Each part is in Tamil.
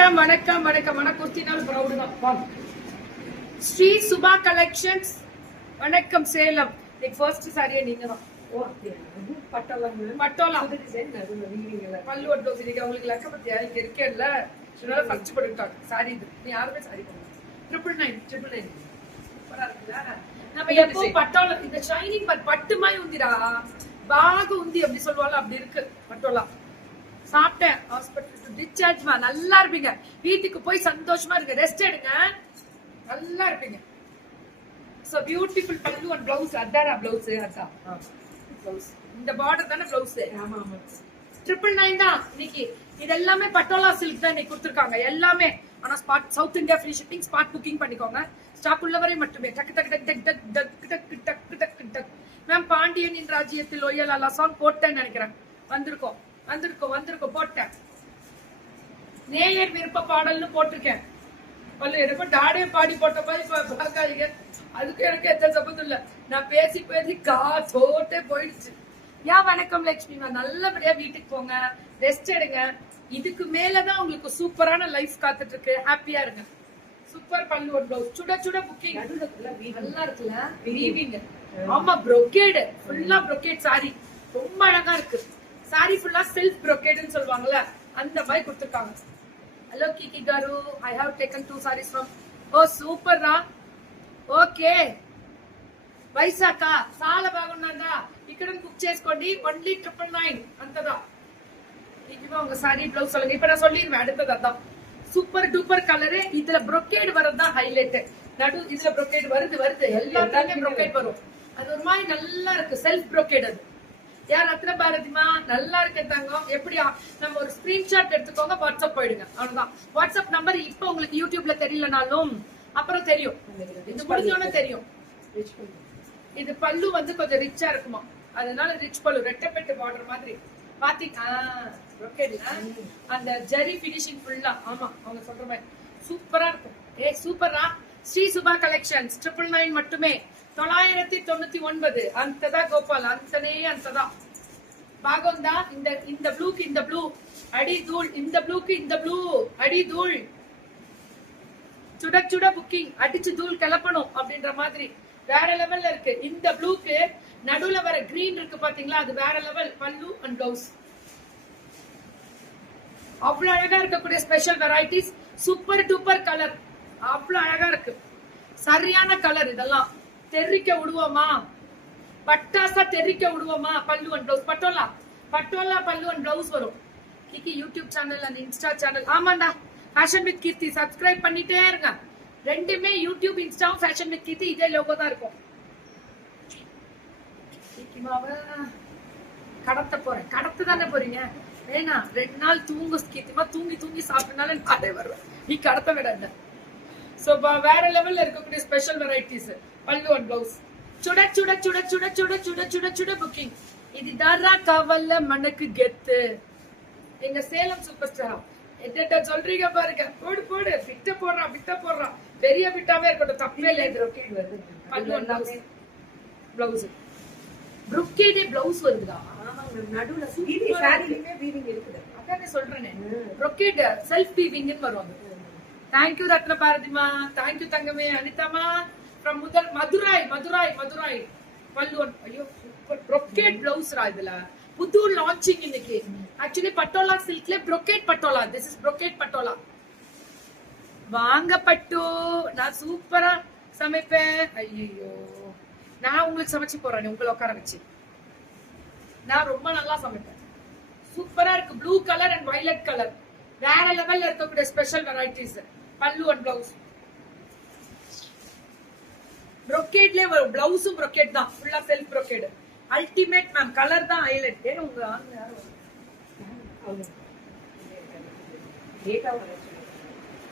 வணக்கம் வணக்கம் குர்த்தினால் ப்ரௌடு தான். ஸ்ரீ சுபா கலெக்ஷன்ஸ். வணக்கம் சேலம். ஃபர்ஸ்ட் சாரியே நீங்க தான். பட்டோலா பல்லு ஒட்டு வச்சிருக்க உங்களுக்கு லக்க பத்தி யாருக்கு இருக்கேன்ல இதனால ஃபர்ஸ்ட் போட்டுட்டாங்க சாரி. இது நீ யாருமே சாரி போடல. 999 நம்ம எப்போ பட்டோலா இந்த ஷைனிங் பட்டு மாதிரி உந்திரா பாக உந்தி அப்படி சொல்லுவாங்க. அப்படி இருக்கு பட்டோலா. சாப்பிட்டேன் ஹாஸ்பிட்டல் டிஸ்சார்ஜ்மா. நல்லா இருப்பீங்க. வீட்டுக்கு போய் சந்தோஷமா இருக்கு. ரெஸ்ட் எடுங்க. நல்லா இருப்பீங்க. சோ பியூட்டிஃபுல் பல்லு அண்ட் ப்ளவுஸ். அதாரா ப்ளவுஸ். அதான் ப்ளவுஸ். இந்த பார்டர் தானே ப்ளவுஸ். ஆமா ஆமா 999 தான் இன்னைக்கு. இது எல்லாமே பட்டோலா சில்க் தான் இன்னைக்கு கொடுத்துருக்காங்க எல்லாமே. ஆனா spot south India free shipping. Spot booking பண்ணிக்கோங்க. ஸ்டாக் உள்ளவரை மட்டுமே. டக்கு டக்கு டக்கு டக்கு டக்கு டக்கு டக்கு டக்கு டக்கு டக்கு. மேம் பாண்டியனின் ராஜ்யத்தில் ஒய்யலா சாங் போட்டேன்னு நினைக்கிறேன். வந்திருக்கோம் போட்டேன். நேயர் விருப்ப பாடல்னு போட்டிருக்கேன். பல்லு எனக்கு டாடே பாடி போட்ட மாதிரி பார்க்காதீங்க. அதுக்கு எனக்கு எந்த சம்பந்தம் இல்ல. நான் பேசி காத்தோட்டே போயிடுச்சு. வணக்கம் லட்சுமி. நல்லபடியா வீட்டுக்கு போங்க. ரெஸ்ட் எடுங்க. இதுக்கு மேலதான் உங்களுக்கு சூப்பரான லைஃப் காத்துட்டு இருக்கு. ஹாப்பியா இருங்க. சூப்பர் பல்லு ஒரு ப்ளவுஸ். சுட சுட புக்கிங். நல்லா இருக்குல்ல வீவிங். ஆமா brocade. ஃபுல்லா brocade சாரி. ரொம்ப அழகா இருக்கு. சாரி ஃபுல்லா செல்ஃப் brocade சொல்லுவாங்கல்ல அந்த மாதிரி கொடுத்துருக்காங்க. Hello Kiki garu. I have taken 2 sarees from. Oh super ரா. ఓకే వైశాఖ చాలా బాగున్నాదా. ఇక్కడ కుక్ చేసుకోండి. ఓన్లీ 999 అంతదా. இப்போ உங்க சாரி ப்ளவுஸ் சொல்லுங்க. இப்ப நான் சொல்லிடுவேன் அடுத்தது. அதான் சூப்பர் டூப்பர் கலரு. இதுல brocade வரதான் ஹைலைட். நடு இதுல brocade வருது எல்லாத்துலயுமே brocade வரும். அது ஒரு மாதிரி நல்லா இருக்கு. Self brocade. அது யார் ரத்ன பாரதிமா. நல்லா இருக்கு தங்கம். எப்படியா நம்ம ஒரு ஸ்கிரீன்ஷாட் எடுத்துக்கோங்க. வாட்ஸ்அப் போயிடுங்க. அவ்வளவுதான். வாட்ஸ்அப் நம்பர் இப்ப உங்களுக்கு யூடியூப்ல தெரியலனாலும் அப்புறம் தெரியும். இது முடிஞ்சோன்னு தெரியும். இது பல்லு கொஞ்சம் ரிச்சா இருக்குமா. அதனால ரிச் பல்லு. ரெட்டப்பெட்டு பார்டர் மாதிரி பாத்தீங்கன்னா அந்த ஜரி பினிஷிங் ஃபுல்லா. ஆமா அவங்க சொல்ற மாதிரி சூப்பரா இருக்கும். சூப்பரா. ஸ்ரீ சுபா கலெக்ஷன்ஸ் 999 மட்டுமே. 999 అంతదా గోపాల్. అంతనే అంతదా బాగుందా. இந்த ப்ளூக்கு இந்த ப்ளூ அடி தூள். இந்த ப்ளூக்கு இந்த ப்ளூ அடி தூள். சுட சுட புக்கிங். அடிச்சு தூள் கிளப்பணும் அப்படின்ற மாதிரி வேற லெவல்ல இருக்கு. இந்த ப்ளூக்கு நடுவுல வர கிரீன் இருக்கு பாத்தீங்களா. அது வேற லெவல். பல்லு அண்ட் ப்ளவுஸ் அவ்வளவு அழகா இருக்கக்கூடிய special varieties. Super duper colour. அவ்வளவு அழகா இருக்கு. சரியான கலர். இதெல்லாம் தெரிக்க விடுவோமா. பட்டாசா தெரிக்க விடுவோமா. பல்லு அண்ட் ப்ளவுஸ். பட்டோலா பல்லு அண்ட் ப்ளவுஸ் வரும். Kiki YouTube channel and Insta channel. ஆமாண்டா ஃபேஷன் வித் கீர்த்தி சப்ஸ்கிரைப் பண்ணிட்டே இருங்க. ரெண்டுமே யூடியூப் இன்ஸ்டாவும் ஃபேஷன் வித் கீர்த்தி இதே லோகோ தான் இருக்கும். கடத்த தானே போறீங்க. வேணா 2 நாள் தூங்கு கீர்த்திமா. தூங்கி சாப்பிட்டனால நானே வருவேன். நீ கடத்த விட. சோ வேற லெவல்ல இருக்கக்கூடிய ஸ்பெஷல் வெரைட்டிஸ். பல்லு அண்ட் ப்ளவுஸ். சுட சுட சுட சுட சுட சுட சுட சுட புக்கிங். இது தாரா கவல்ல மனக்கு கெத்து. எங்க சேலம் சூப்பர் ஸ்டார் எட்ட சொல்றீங்க பாருங்க. போடு பிட்ட போடுறான். பெரிய பிட்டாவே இருக்கட்டும். தப்பே இல்லை. பல்லு அண்ட் ப்ளவுஸ். brocade ப்ளவுஸ் வருதா. நடுவுல சாரிலயே வீவிங் இருக்குது. அதான் சொல்றேனே brocade செல்ஃப் வீவிங்னு வரும். Thank you Ratna பாரதிமா. Thank you தங்கமே. அனிதாமா from மதுரை. பல்லு ஐயோ சூப்பர் brocade ப்ளவுஸ் ரா. இதுல புது லான்ச்சிங் இன்னைக்கு. ஆக்சுவலி பட்டோலா சில்க்ல brocade Patola. This is brocade Patola. வாங்க பட்டு. நான் சூப்பரா சமைப்பேன். ஐயோ நான் உங்களுக்கு சமைச்சு போறேன். உங்களை உட்கார வச்சு நான் ரொம்ப நல்லா சமைப்பேன். சூப்பரா இருக்கு. Blue colour and violet colour வேற லெவல்ல இருக்கக்கூடிய ஸ்பெஷல் வெரைட்டிஸ். பல்லு அண்ட் ப்ளவுஸ். brocade வரும். ப்ளவுஸும் brocade தான். ஃபுல்லா self brocade. Ultimate ma'am. Colour தான் ஹைலைட். உங்க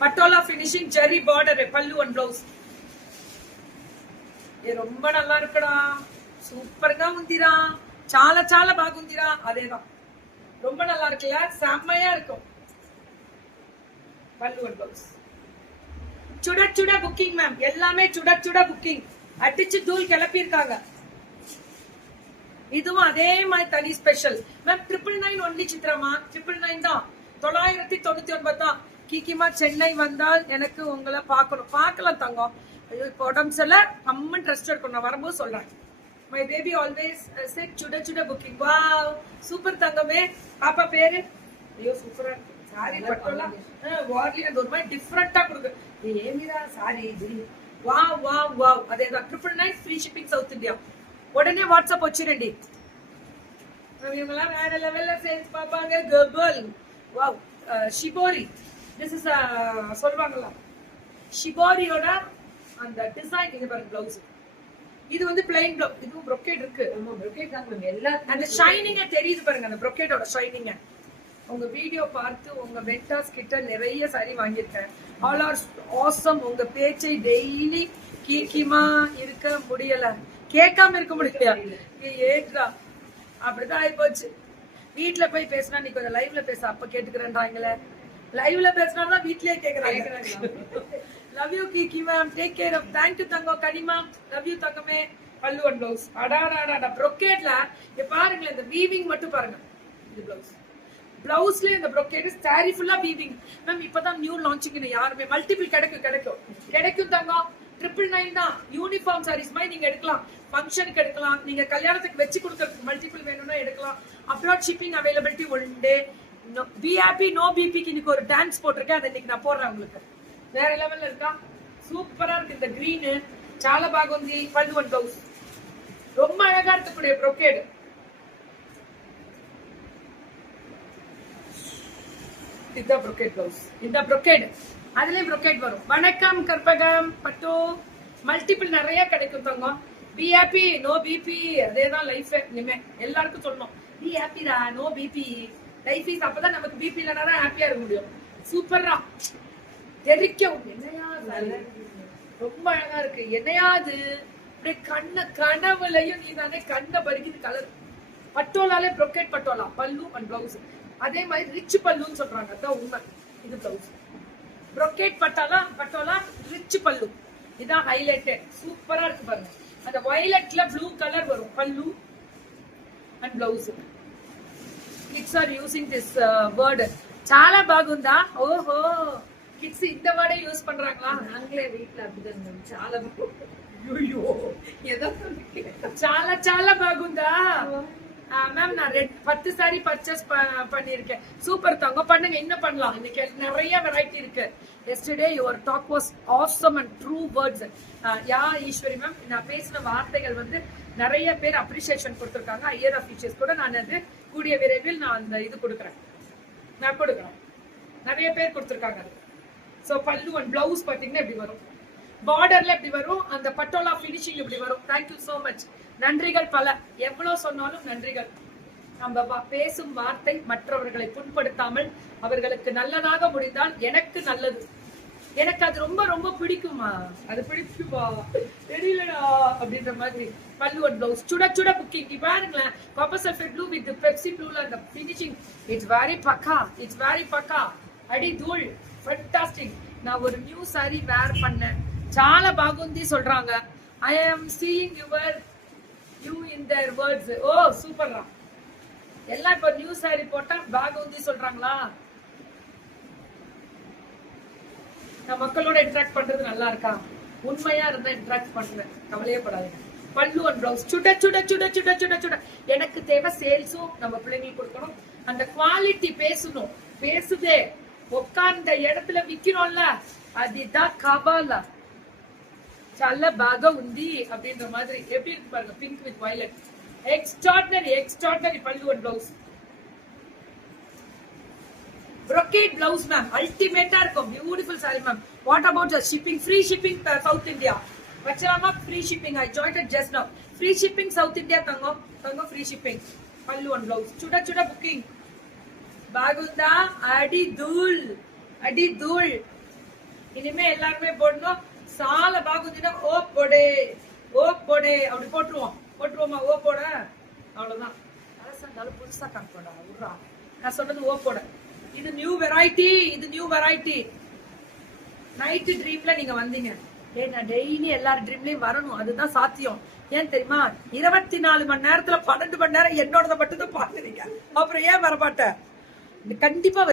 பட்டோலா பினிஷிங் ஜெரி பார்டர். பல்லு அண்ட் ப்ளவுஸ் ரொம்ப நல்லா இருக்குடா. சூப்பர்గా ఉందిరా. చాలా బాగుందిరా. அதேதான் ரொம்ப நல்லா இருக்குல்ல. செம்மையா இருக்கும். பல்லு அண்ட் ப்ளவுஸ். சுட புக்கிங் மேம். எல்லாமே சுட புக்கிங். அடிச்சு தூள் கிளப்பி இருக்காங்க. இதுவும் அதே மாதிரி தனி ஸ்பெஷல் மேம். 999 ஒன்லி சித்ராமா. 999 தான். 999 தான். கீக்கிமா சென்னை வந்தால் எனக்கு உங்களை பார்க்கலாம் தங்கம். இப்போ உடம்பு சொல்ல அம்மன் ட்ரஸ்ட் இருக்கும், நான் வரும்போது சொல்றேன். மை பேபி ஆல்வேஸ் செட் சுட சுட புக்கிங். வாவ் சூப்பர் தங்கமே. பாப்பா பேரு? ஐயோ சூப்பரா இருக்கு சாரி. பட்டோலாம் வார்லி அந்த ஒரு மாதிரி டிஃப்ரெண்டா கொடுக்கு. ஏமிரா சாரி வாவ் வாவ் வாவ். அதேதான் 999 ஃப்ரீ ஷிப்பிங் சவுத் இந்தியா. உடனே வாட்ஸ்அப் வச்சிரண்டி. இவங்கெல்லாம் வேற லெவல்ல சேல்ஸ் பாப்பாங்க. கபல் வாவ். ஷிபோரி திஸ் இஸ் சொல்வாங்களா ஷிபோரியோட அந்த டிசைன். இது பாருங்க பிளவுஸ். இது வந்து பிளைன் பிளவுஸ். இதுவும் brocade இருக்கு. brocade தான் எல்லா அந்த ஷைனிங் தெரியுது பாருங்க. அந்த brocadeோட ஷைனிங். உங்க வீடியோ பார்த்து உங்க வெண்டாஸ் கிட்ட நிறைய சாரி வாங்கியிருக்கேன். All R awesome. உங்க பேச்சை டெய்லி கீக்கிமா இருக்க முடியல, கேட்காம இருக்க முடியல. ஏற்றா அப்படிதான் ஆயிப்போச்சு. வீட்டுல போய் பேசினா நீ கொஞ்சம் லைவ்ல பேச, அப்ப கேட்டுக்கிறேன்றாங்களே. லைவ்ல பேசினா வீட்லயே கேக்குறாங்க. Love you Kiki ma'am, take care of. Thank you தங்கம். கனிமா லவ் யூ தங்கமே. பல்லு அண்ட் பிளவுஸ் அடாடாடா brocade-ல பாருங்களேன். இந்த வீவிங் மட்டும் பாருங்க. இது பிளவுஸ். பிளவுஸ்ல இந்த brocade சாரி ஃபுல்லா வீவிங். மேம் இப்பதான் நியூ லான்ச்சிங். யாருமே மல்டிபிள் கிடைக்கும் தங்கம். 999 தான். யூனிஃபார்ம் சாரீஸ் மாதிரி நீங்க எடுக்கலாம். ஃபங்க்ஷனுக்கு எடுக்கலாம், நீங்க கல்யாணத்துக்கு வச்சு கொடுக்கறதுக்கு மல்டிபிள் வேணும்னா எடுக்கலாம். அப்ராட் ஷிப்பிங் அவைலபிலிட்டி உண்டு. பி ஹாப்பி நோ பிபிக்கு இன்னைக்கு ஒரு டான்ஸ் போட்டிருக்கேன், அதை இன்னைக்கு நான் போடுறேன் உங்களுக்கு. வேற லெவல்ல இருக்கா, சூப்பரா இருக்கு. இந்த கிரீனு చాలా బాగుంది. పళ్ళు అండ్ బ్లౌజ్ ரொம்ப அழகா இருக்கக்கூடிய brocade. இந்த brocade பிளவுஸ், இந்த brocade அதுலயும் brocade வரும். வணக்கம் கற்பகம் பட்டு. மல்டிபிள் நிறைய கிடைக்கும் தங்கம். Be happy no BP. அதேதான் லைஃப். இனிமே எல்லாருக்கும் சொல்லணும், பி ஹாப்பிடா நோ பிபி. Life is. அப்பதான் நமக்கு பிபி இல்லைனா தான் ஹாப்பியா இருக்க முடியும். சூப்பரா தெரிக்கும். என்னையா ரொம்ப அழகா இருக்கு. என்னையாது கனவுலையும் நீ தானே கண்ணை பறிக்குது கலர். பட்டோலாலே brocade பட்டோலா. பல்லு அண்ட் பிளவுஸ் அதே மாதிரி ரிச் பல்லுன்னு சொல்றாங்க. அதான் உண்மை. இது பிளவுஸ். brocade பட்டோலா ரிச் பல்லு. இதான் ஹைலைட்டட். சூப்பரா இருக்கு பாருங்க. அந்த வயலட்ல ப்ளூ கலர் வரும் பல்லு and blouse. Kids are using this word. చాలా బాగుందా. ఓహో கிட்ஸ் இந்த வேர்டை யூஸ் பண்றாங்களா? நாங்களே வீட்ல அப்படிதான். చాలా బాగుందా மேம். நான் 10 சாரி பர்ச்சேஸ் பண்ணிருக்கேன். சூப்பர் தங்கம். பண்ணுங்க, இன்னும் பண்ணலாம். இன்னைக்கு நிறைய வெரைட்டி இருக்கு. yesterday your talk was awesome and true words. Yeah Eswari ma'am, நான் பேசின வார்த்தைகள் வந்து நிறைய பேர் அப்ரிசியேஷன் கொடுத்திருக்காங்க. ஐயர் ஆஃபீஷியல்ஸ் கூட நான் அது கூடிய விரைவில் நான் அந்த இது கொடுக்குறேன். நிறைய பேர் கொடுத்திருக்காங்க. சோ பல்லு அண்ட் பிளவுஸ் பாத்தீங்கன்னா இப்படி வரும். பார்டர்ல இப்படி வரும். அந்த பட்டோலா பினிஷிங் இப்படி வரும். Thank you so much. நன்றிகள் பல. எவ்வளவு சொன்னாலும் நன்றிகள். நம்ம பேசும் வார்த்தை மற்றவர்களை புண்படுத்தாமல் அவர்களுக்கு நல்லதாக முடிந்தால் எனக்கு நல்லது. எனக்கு அது ரொம்ப ரொம்ப பிடிக்குமா. அது பிடிக்குமா தெரியலடா அப்படின்ற மாதிரி. பல்லு அண்ட் பிளவுஸ் சுட சுட புக்கிங். பாருங்களேன், copper sulphate blue with Pepsi ப்ளூல அந்த ஃபினிஷிங். இட்ஸ் வெரி பக்கா. அடி தூள். ஃபேண்டாஸ்டிக். நான் ஒரு நியூ சாரி வேர் பண்ணேன். చాలా బాగుంది சொல்றாங்க. I am seeing you in their words. ஓ சூப்பர்ரா. எல்லாம் இப்ப நியூ சாரி போட்டா பாகுந்தி சொல்றாங்களா? நான் மக்களோட இன்டராக்ட் பண்றது நல்லா இருக்கா? உண்மையா இருந்தா இன்டராக்ட் பண்றேன், கவலையே படாதீங்க. பல்லு அண்ட் பிளவுஸ் சுட சுட சுட சுட சுட சுட. எனக்கு தேவை சேல்ஸும் நம்ம பிள்ளைங்களுக்கு கொடுக்கணும். அந்த குவாலிட்டி பேசணும். பேசுதே உட்கார்ந்த இடத்துல விக்கிறோம்ல, அதுதான் கபாலா. చాలా బాగా ఉంది அப்படின்ற மாதிரி. எப்படி இருக்கு பாருங்க. Pink with violet. எக்ஸ்ட்ராடினரி பல்லு and blouse. brocade blouse ma'am, அல்டிமேட்டா இருக்கும். Beautiful saree ma'am. What about the shipping? Free shipping South India. வச்சலாமா? free shipping. I joined it just now. Free shipping South India Thangam free shipping. பல்லு and blouse சுட சுட booking. பாகுந்தா அடி தூள். இனிமே எல்லாருமே போடணும். சால பாகுந்தினா ஓ போடே அப்படி போட்டுருவோமா? ஓ போட. அவ்வளவுதான். அரசாங்காலும் புதுசா காட்டுறா உர்ரா. நான் சொன்னது ஓ போட. இது நியூ வெரைட்டி. நைட் ட்ரீம்ல நீங்க வந்தீங்க. நான் டெய்லி எல்லார் ட்ரீம்லயும் வரணும். அதுதான் சாத்தியம். ஏன் தெரியுமா? 24 மணி நேரத்துல 12 மணி நேரம் என்னோட மட்டும் தான் பாக்குறீங்க. அப்புறம் ஏன் வரமாட்டேன்? கண்டிப்பா